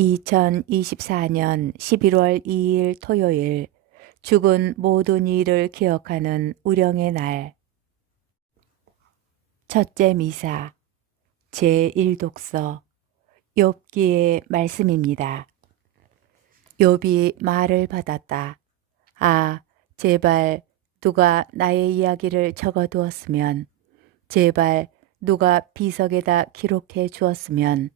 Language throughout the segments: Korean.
2024년 11월 2일 토요일 죽은 모든 이를 기억하는 우령의 날. 첫째 미사 제1독서 욥기의 말씀입니다. 욥이 말을 받았다. 아, 제발 누가 나의 이야기를 적어두었으면, 제발 누가 비석에다 기록해 주었으면,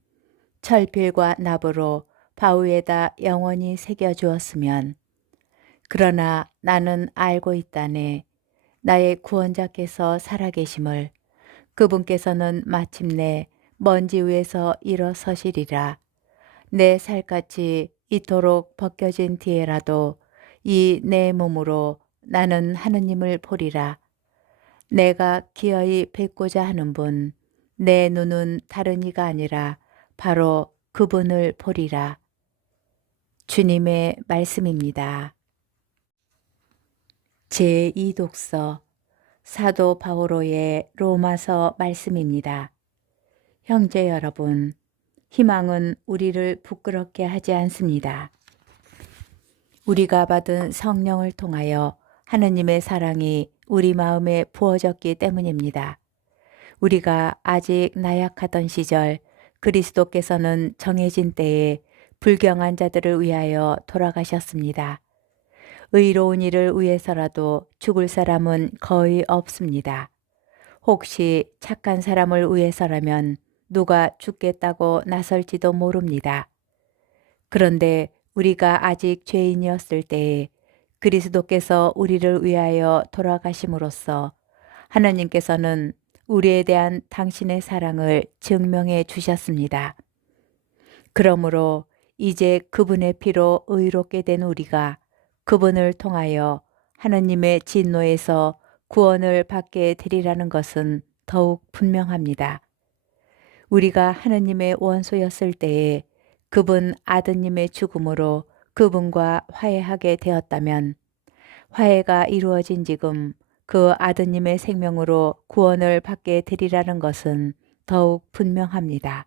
철필과 납으로 바위에다 영원히 새겨주었으면. 그러나 나는 알고 있다네. 나의 구원자께서 살아계심을. 그분께서는 마침내 먼지 위에서 일어서시리라. 내 살갗이 이토록 벗겨진 뒤에라도 이 내 몸으로 나는 하느님을 보리라. 내가 기어이 뵙고자 하는 분, 내 눈은 다른 이가 아니라 바로 그분을 보리라. 주님의 말씀입니다. 제2독서 사도 바오로의 로마서 말씀입니다. 형제 여러분, 희망은 우리를 부끄럽게 하지 않습니다. 우리가 받은 성령을 통하여 하느님의 사랑이 우리 마음에 부어졌기 때문입니다. 우리가 아직 나약하던 시절 그리스도께서는 정해진 때에 불경한 자들을 위하여 돌아가셨습니다. 의로운 일을 위해서라도 죽을 사람은 거의 없습니다. 혹시 착한 사람을 위해서라면 누가 죽겠다고 나설지도 모릅니다. 그런데 우리가 아직 죄인이었을 때에 그리스도께서 우리를 위하여 돌아가심으로써 하나님께서는 우리에 대한 당신의 사랑을 증명해 주셨습니다. 그러므로 이제 그분의 피로 의롭게 된 우리가 그분을 통하여 하나님의 진노에서 구원을 받게 되리라는 것은 더욱 분명합니다. 우리가 하나님의 원수였을 때에 그분 아드님의 죽음으로 그분과 화해하게 되었다면, 화해가 이루어진 지금 그 아드님의 생명으로 구원을 받게 되리라는 것은 더욱 분명합니다.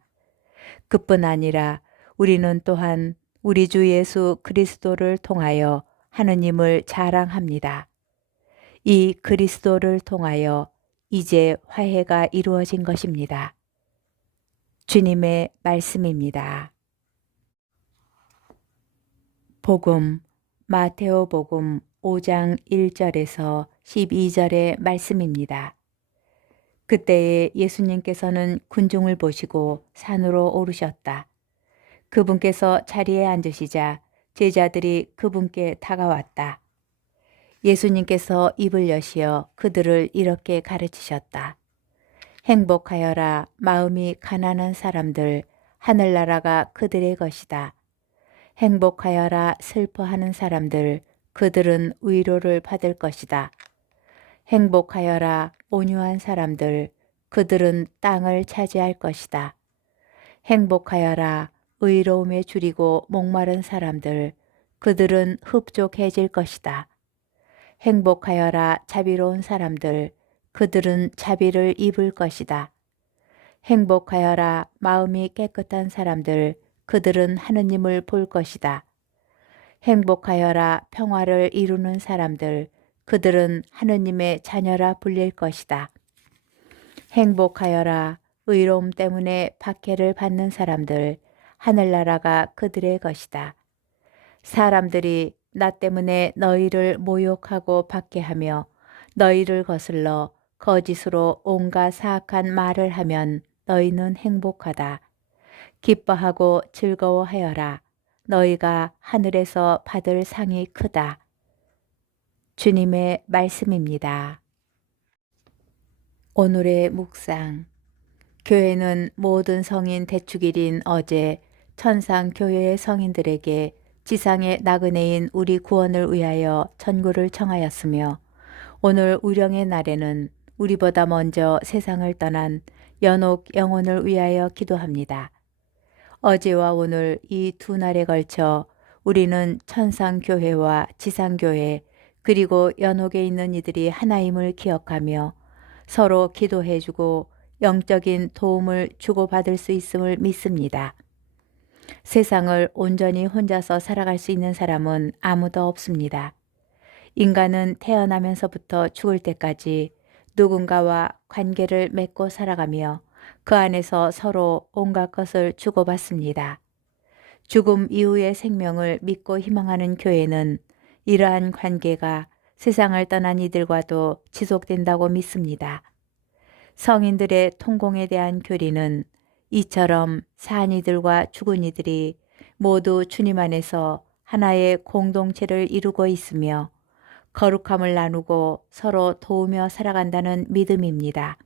그뿐 아니라 우리는 또한 우리 주 예수 그리스도를 통하여 하느님을 자랑합니다. 이 그리스도를 통하여 이제 화해가 이루어진 것입니다. 주님의 말씀입니다. 복음, 마테오 복음 5장 1절에서 12절의 말씀입니다. 그때에 예수님께서는 군중을 보시고 산으로 오르셨다. 그분께서 자리에 앉으시자 제자들이 그분께 다가왔다. 예수님께서 입을 여시어 그들을 이렇게 가르치셨다. 행복하여라 마음이 가난한 사람들, 하늘나라가 그들의 것이다. 행복하여라 슬퍼하는 사람들, 그들은 위로를 받을 것이다. 행복하여라 온유한 사람들, 그들은 땅을 차지할 것이다. 행복하여라 의로움에 줄이고 목마른 사람들, 그들은 흡족해질 것이다. 행복하여라 자비로운 사람들, 그들은 자비를 입을 것이다. 행복하여라 마음이 깨끗한 사람들, 그들은 하느님을 볼 것이다. 행복하여라 평화를 이루는 사람들, 그들은 하느님의 자녀라 불릴 것이다. 행복하여라 의로움 때문에 박해를 받는 사람들, 하늘나라가 그들의 것이다. 사람들이 나 때문에 너희를 모욕하고 박해하며 너희를 거슬러 거짓으로 온갖 사악한 말을 하면 너희는 행복하다. 기뻐하고 즐거워하여라. 너희가 하늘에서 받을 상이 크다. 주님의 말씀입니다. 오늘의 묵상. 교회는 모든 성인 대축일인 어제 천상교회의 성인들에게 지상의 나그네인 우리 구원을 위하여 천구를 청하였으며, 오늘 우령의 날에는 우리보다 먼저 세상을 떠난 연옥 영혼을 위하여 기도합니다. 어제와 오늘 이 두 날에 걸쳐 우리는 천상교회와 지상교회 그리고 연옥에 있는 이들이 하나임을 기억하며 서로 기도해주고 영적인 도움을 주고받을 수 있음을 믿습니다. 세상을 온전히 혼자서 살아갈 수 있는 사람은 아무도 없습니다. 인간은 태어나면서부터 죽을 때까지 누군가와 관계를 맺고 살아가며 그 안에서 서로 온갖 것을 주고받습니다. 죽음 이후의 생명을 믿고 희망하는 교회는 이러한 관계가 세상을 떠난 이들과도 지속된다고 믿습니다. 성인들의 통공에 대한 교리는 이처럼 산 이들과 죽은 이들이 모두 주님 안에서 하나의 공동체를 이루고 있으며 거룩함을 나누고 서로 도우며 살아간다는 믿음입니다.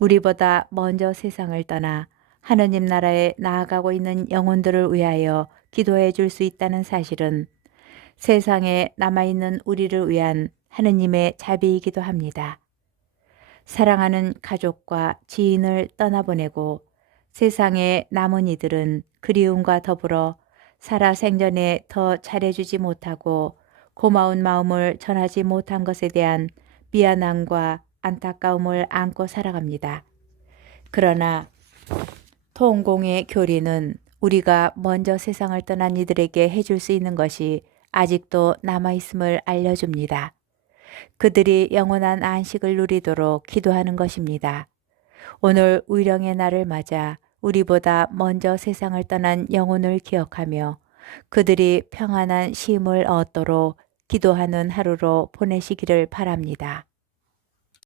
우리보다 먼저 세상을 떠나 하느님 나라에 나아가고 있는 영혼들을 위하여 기도해 줄 수 있다는 사실은 세상에 남아있는 우리를 위한 하느님의 자비이기도 합니다. 사랑하는 가족과 지인을 떠나보내고 세상에 남은 이들은 그리움과 더불어 살아생전에 더 잘해주지 못하고 고마운 마음을 전하지 못한 것에 대한 미안함과 안타까움을 안고 살아갑니다. 그러나 통공의 교리는 우리가 먼저 세상을 떠난 이들에게 해줄 수 있는 것이 아직도 남아있음을 알려줍니다. 그들이 영원한 안식을 누리도록 기도하는 것입니다. 오늘 위령의 날을 맞아 우리보다 먼저 세상을 떠난 영혼을 기억하며 그들이 평안한 쉼을 얻도록 기도하는 하루로 보내시기를 바랍니다.